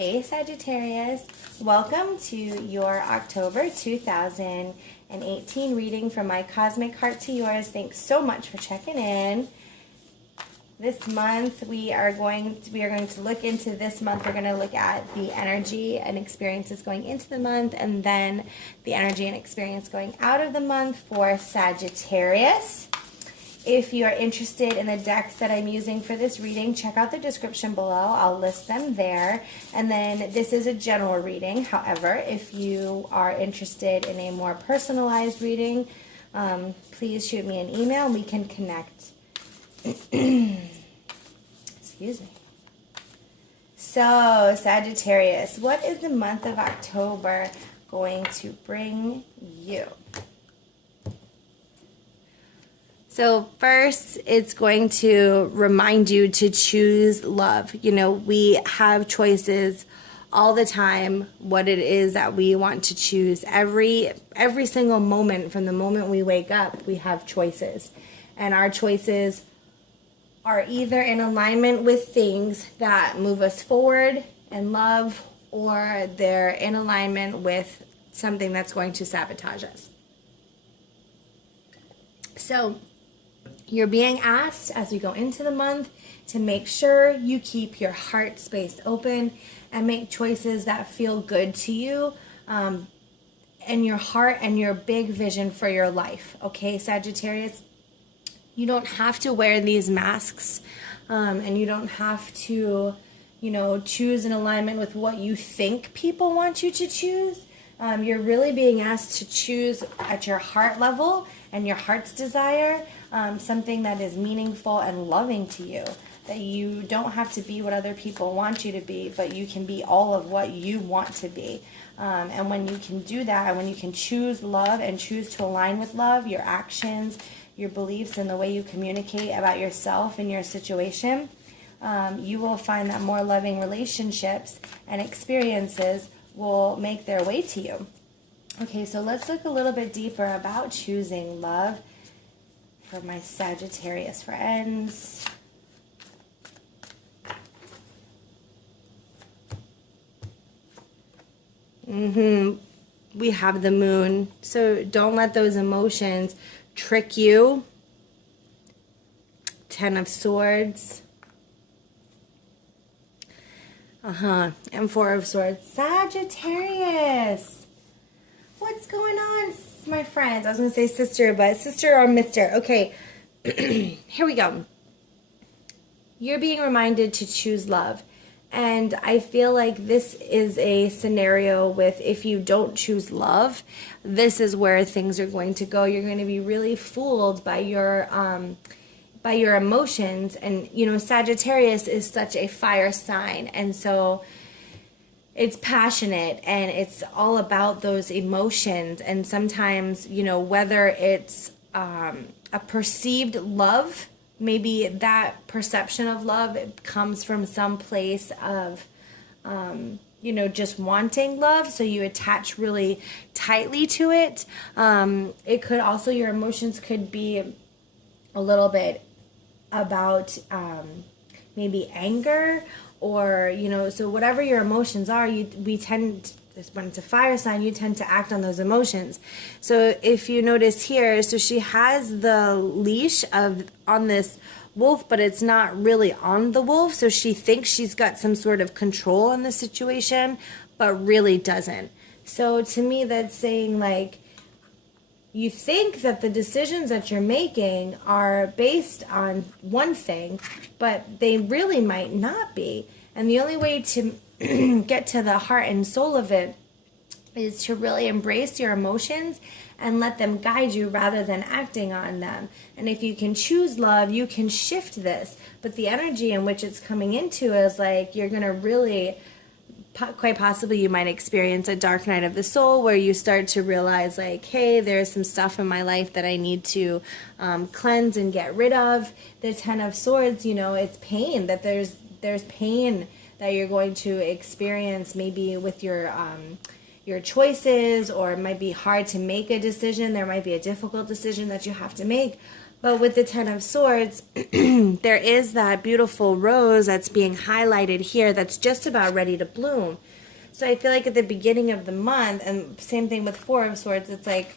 Hey Sagittarius, welcome to your October 2018 reading from my cosmic heart to yours. Thanks so much for checking in. This month we are going to look into this month. We're going to look at the energy and experiences going into the month, and then the energy and experience going out of the month for Sagittarius. If you are interested in the decks that I'm using for this reading, check out the description below. I'll list them there. And then this is a general reading. However, if you are interested in a more personalized reading, please shoot me an email and we can connect. Excuse me. So, Sagittarius, what is the month of October going to bring you? So first, it's going to remind you to choose love. You know, we have choices all the time, what it is that we want to choose. Every single moment, from the moment we wake up, we have choices. And our choices are either in alignment with things that move us forward in love, or they're in alignment with something that's going to sabotage us. So you're being asked as we go into the month to make sure you keep your heart space open and make choices that feel good to you and your heart and your big vision for your life. Okay, Sagittarius, you don't have to wear these masks and you don't have to, choose in alignment with what you think people want you to choose. You're really being asked to choose at your heart level and your heart's desire, something that is meaningful and loving to you. That you don't have to be what other people want you to be, but you can be all of what you want to be. And when you can do that, and when you can choose love and choose to align with love, your actions, your beliefs, and the way you communicate about yourself and your situation, you will find that more loving relationships and experiences will make their way to you. Okay, so let's look a little bit deeper about choosing love for my Sagittarius friends. We have the moon. So don't let those emotions trick you. 10 of Swords. And 4 of Swords. Sagittarius, what's going on, my friends? I was going to say sister, but sister or mister. Okay, here we go. You're being reminded to choose love. And I feel like this is a scenario with, if you don't choose love, this is where things are going to go. You're going to be really fooled by your emotions. And, Sagittarius is such a fire sign. And so it's passionate and it's all about those emotions. And sometimes, whether it's a perceived love, maybe that perception of love comes from some place of, just wanting love. So you attach really tightly to it. It could also, your emotions could be a little bit about maybe anger, or so whatever your emotions are, when it's a fire sign, you tend to act on those emotions. So if you notice here, so she has the leash on this wolf, but it's not really on the wolf, so she thinks she's got some sort of control in the situation, but really doesn't. So to me, that's saying, like, you think that the decisions that you're making are based on one thing, but they really might not be. And the only way to get to the heart and soul of it is to really embrace your emotions and let them guide you rather than acting on them. And if you can choose love, you can shift this. But the energy in which it's coming into is like, you're going to really, quite possibly, you might experience a dark night of the soul where you start to realize, like, hey, there's some stuff in my life that I need to cleanse and get rid of. The 10 of Swords, it's pain, that there's pain that you're going to experience, maybe with your choices, or it might be hard to make a decision. There might be a difficult decision that you have to make. But with the Ten of Swords, there is that beautiful rose that's being highlighted here that's just about ready to bloom. So I feel like at the beginning of the month, and same thing with Four of Swords, it's like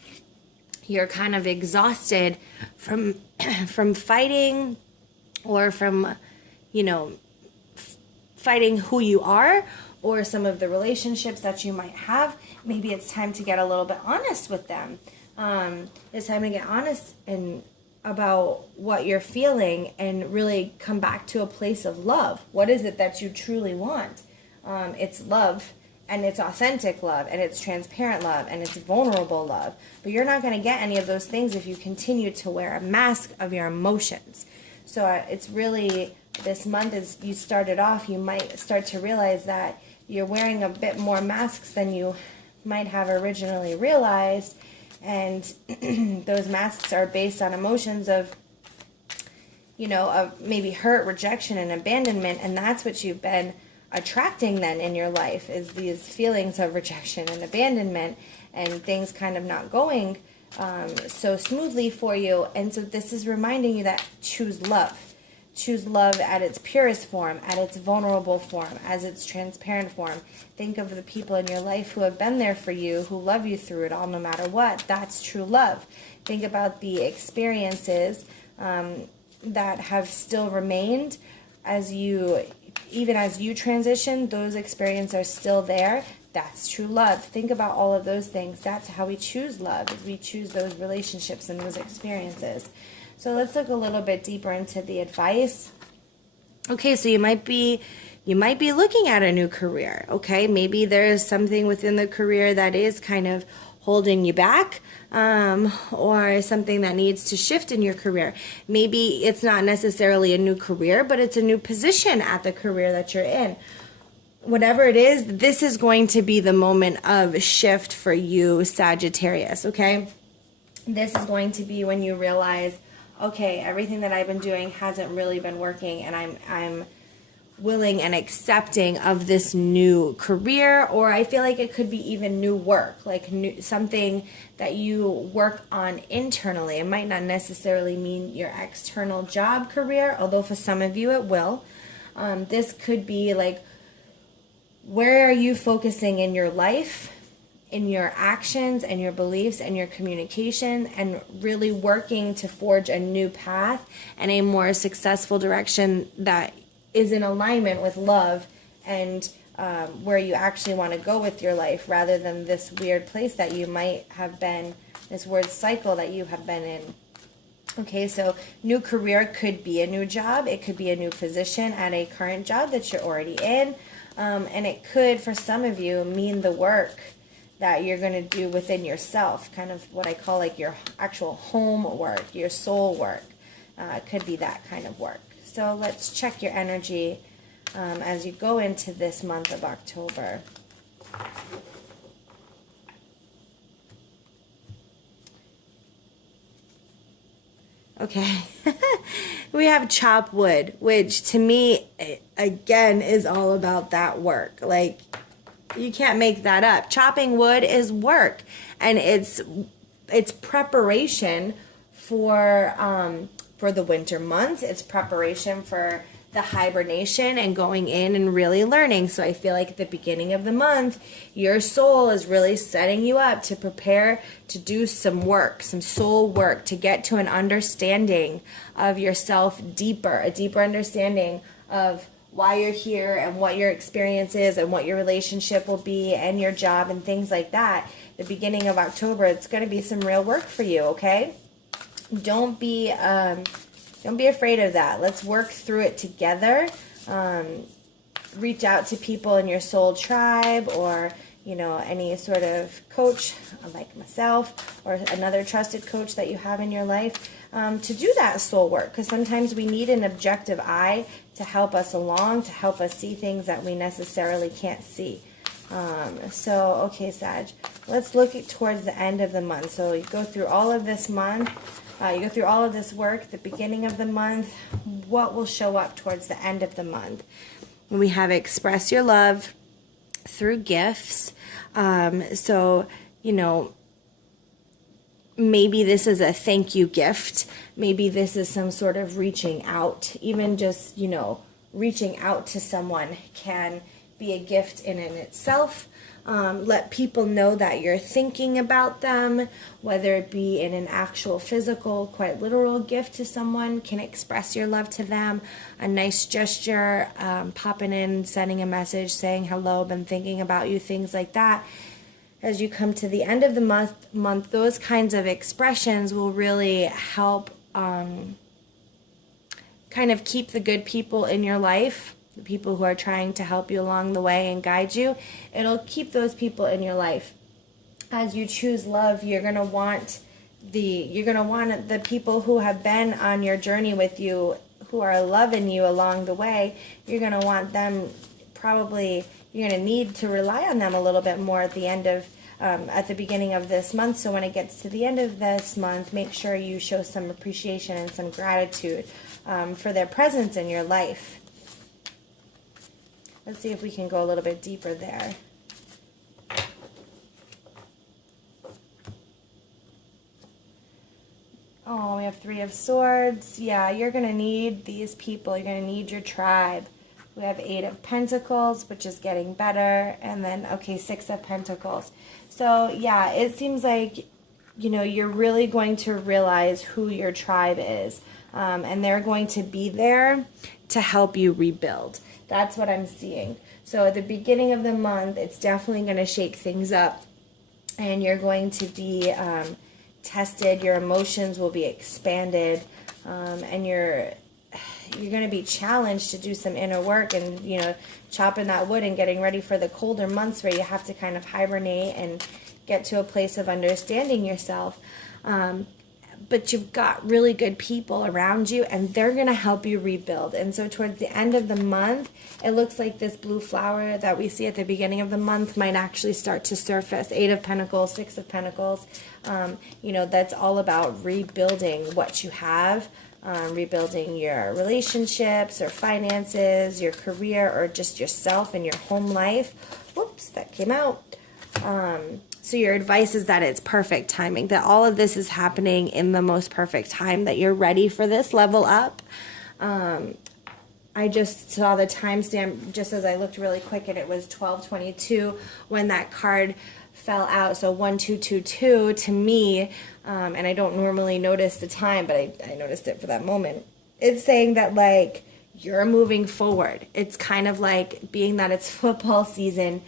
you're kind of exhausted from from fighting, or from, you know, fighting who you are, or some of the relationships that you might have. Maybe it's time to get a little bit honest with them. It's time to get honest about what you're feeling and really come back to a place of love. What is it that you truly want? It's love, and it's authentic love, and it's transparent love, and it's vulnerable love. But you're not going to get any of those things if you continue to wear a mask of your emotions. So it's really, this month, as you started off, you might start to realize that you're wearing a bit more masks than you might have originally realized. And those masks are based on emotions of, you know, of maybe hurt, rejection, and abandonment. And that's what you've been attracting then in your life, is these feelings of rejection and abandonment, and things kind of not going so smoothly for you. And so this is reminding you that choose love. Choose love at its purest form, at its vulnerable form, as its transparent form. Think of the people in your life who have been there for you, who love you through it all, no matter what. That's true love. Think about the experiences that have still remained even as you transition. Those experiences are still there. That's true love. Think about all of those things. That's how we choose love, is we choose those relationships and those experiences. So let's look a little bit deeper into the advice. Okay, so you might be looking at a new career. Okay, maybe there is something within the career that is kind of holding you back, or something that needs to shift in your career. Maybe it's not necessarily a new career, but it's a new position at the career that you're in. Whatever it is, this is going to be the moment of shift for you, Sagittarius, okay? This is going to be when you realize, okay, everything that I've been doing hasn't really been working, and I'm willing and accepting of this new career, or I feel like it could be even new work, like something that you work on internally. It might not necessarily mean your external job career, although for some of you it will. This could be like, where are you focusing in your life, in your actions and your beliefs and your communication, and really working to forge a new path and a more successful direction that is in alignment with love and where you actually want to go with your life, rather than this weird place that you might have been, this weird cycle that you have been in. Okay, so new career could be a new job. It could be a new position at a current job that you're already in. And it could, for some of you, mean the work that you're going to do within yourself, kind of what I call like your actual home work, your soul work. It could be that kind of work. So let's check your energy as you go into this month of October. Okay, we have chop wood, which to me, again, is all about that work. Like, you can't make that up. Chopping wood is work, and it's preparation for the winter months. It's preparation for the hibernation and going in and really learning. So I feel like at the beginning of the month, your soul is really setting you up to prepare to do some work, some soul work, to get to an understanding of yourself deeper, a deeper understanding of why you're here and what your experience is and what your relationship will be and your job and things like that. The beginning of October, it's going to be some real work for you, okay? Don't be afraid of that. Let's work through it together. Reach out to people in your soul tribe, or any sort of coach like myself or another trusted coach that you have in your life to do that soul work, because sometimes we need an objective eye to help us along, to help us see things that we necessarily can't see. Okay, Sag, let's look towards the end of the month. So you go through all of this month. You go through all of this work, the beginning of the month. What will show up towards the end of the month? We have express your love through gifts. maybe this is a thank you gift. Maybe this is some sort of reaching out. Even just, reaching out to someone can be a gift in and itself. Let people know that you're thinking about them, whether it be in an actual physical, quite literal gift to someone, can express your love to them. A nice gesture, popping in, sending a message, saying hello, been thinking about you, things like that. As you come to the end of the month, those kinds of expressions will really help kind of keep the good people in your life, the people who are trying to help you along the way and guide you. It'll keep those people in your life. As you choose love, you're going to want the people who have been on your journey with you, who are loving you along the way. You're going to want them, probably you're going to need to rely on them a little bit more at the beginning of this month. So when it gets to the end of this month, make sure you show some appreciation and some gratitude for their presence in your life. Let's see if we can go a little bit deeper there. Oh, we have Three of Swords. Yeah, you're going to need these people. You're going to need your tribe. We have Eight of Pentacles, which is getting better. And then, okay, Six of Pentacles. So, yeah, it seems like, you're really going to realize who your tribe is. And they're going to be there to help you rebuild. That's what I'm seeing. So at the beginning of the month, it's definitely going to shake things up. And you're going to be tested. Your emotions will be expanded. And you're going to be challenged to do some inner work and, chopping that wood and getting ready for the colder months where you have to kind of hibernate and get to a place of understanding yourself. But you've got really good people around you, and they're going to help you rebuild. And so towards the end of the month, it looks like this blue flower that we see at the beginning of the month might actually start to surface. Eight of Pentacles, Six of Pentacles. That's all about rebuilding what you have, rebuilding your relationships or finances, your career, or just yourself and your home life. Whoops, that came out. So your advice is that it's perfect timing, that all of this is happening in the most perfect time, that you're ready for this level up. I just saw the timestamp just as I looked really quick, and it was 12:22 when that card fell out. So 1222 to me, and I don't normally notice the time, but I noticed it for that moment. It's saying that, like, you're moving forward. It's kind of like, being that it's football season,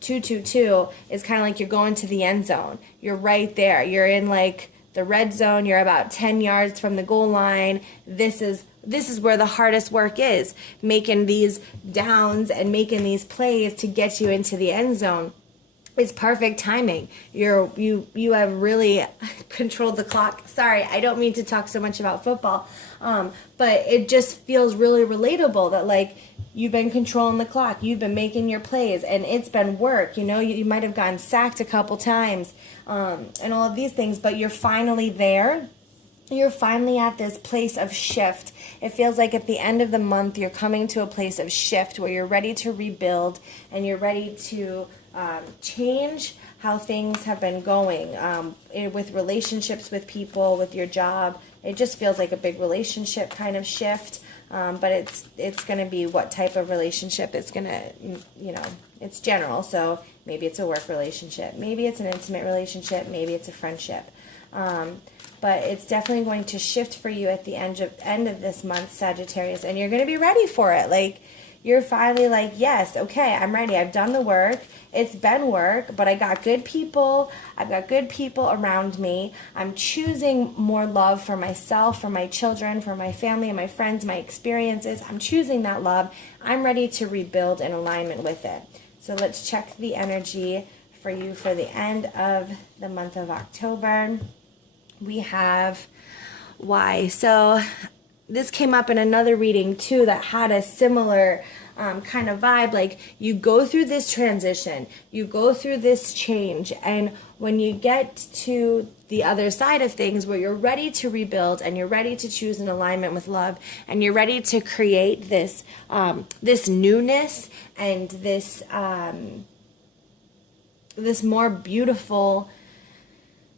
222 is kind of like you're going to the end zone. You're right there. You're in like the red zone. You're about 10 yards from the goal line. This is where the hardest work is, making these downs and making these plays to get you into the end zone. It's perfect timing. You have really controlled the clock. Sorry, I don't mean to talk so much about football, but it just feels really relatable that, like, you've been controlling the clock. You've been making your plays, and it's been work. You might have gotten sacked a couple times, and all of these things, but you're finally there. You're finally at this place of shift. It feels like at the end of the month, you're coming to a place of shift where you're ready to rebuild, and you're ready to change how things have been going with relationships with people, with your job. It just feels like a big relationship kind of shift. But it's going to be what type of relationship. It's going to, it's general. So maybe it's a work relationship. Maybe it's an intimate relationship. Maybe it's a friendship. But it's definitely going to shift for you at the end of this month, Sagittarius. And you're going to be ready for it. Like, you're finally like, yes, okay, I'm ready. I've done the work. It's been work, but I got good people. I've got good people around me. I'm choosing more love for myself, for my children, for my family and my friends, my experiences. I'm choosing that love. I'm ready to rebuild in alignment with it. So let's check the energy for you for the end of the month of October. We have why. So this came up in another reading too that had a similar kind of vibe. Like, you go through this transition, you go through this change, and when you get to the other side of things where you're ready to rebuild and you're ready to choose an alignment with love and you're ready to create this this newness and this this more beautiful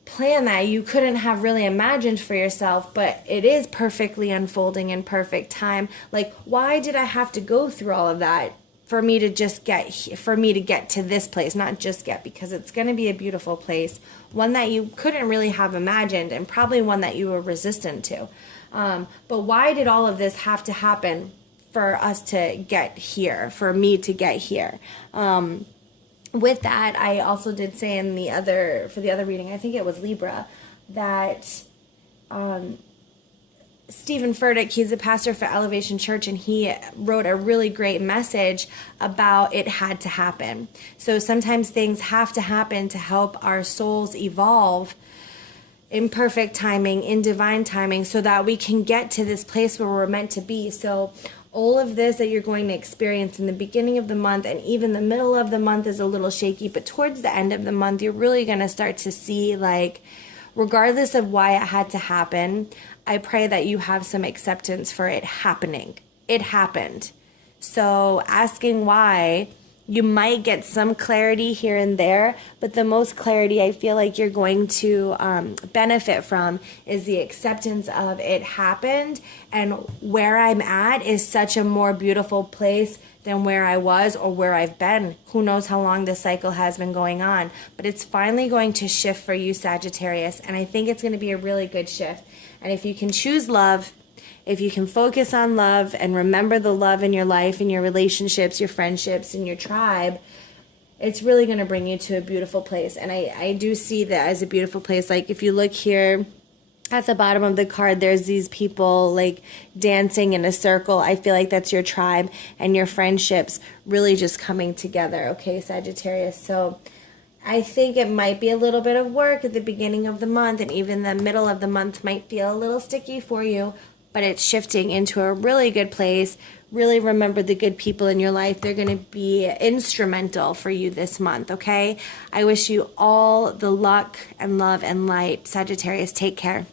plan that you couldn't have really imagined for yourself, but it is perfectly unfolding in perfect time. Like, why did I have to go through all of that for me to get to this place? Not just get, because it's going to be a beautiful place, one that you couldn't really have imagined, and probably one that you were resistant to. But why did all of this have to happen for us to get here, for me to get here? With that, I also did say for the other reading, I think it was Libra, that Stephen Furtick, he's a pastor for Elevation Church, and he wrote a really great message about it had to happen. So sometimes things have to happen to help our souls evolve in perfect timing, in divine timing, so that we can get to this place where we're meant to be. So all of this that you're going to experience in the beginning of the month and even the middle of the month is a little shaky, but towards the end of the month, you're really going to start to see, like, regardless of why it had to happen, I pray that you have some acceptance for it happening. It happened. So asking why, you might get some clarity here and there, but the most clarity I feel like you're going to benefit from is the acceptance of it happened, and where I'm at is such a more beautiful place than where I was or where I've been. Who knows how long this cycle has been going on, but it's finally going to shift for you, Sagittarius, and I think it's going to be a really good shift. And if you can choose love, if you can focus on love and remember the love in your life, in your relationships, your friendships, and your tribe, it's really going to bring you to a beautiful place. And I do see that as a beautiful place. Like, if you look here at the bottom of the card, there's these people like dancing in a circle. I feel like that's your tribe and your friendships really just coming together. Okay, Sagittarius. So I think it might be a little bit of work at the beginning of the month, and even the middle of the month might feel a little sticky for you, but it's shifting into a really good place. Really remember the good people in your life. They're going to be instrumental for you this month, okay? I wish you all the luck and love and light. Sagittarius, take care.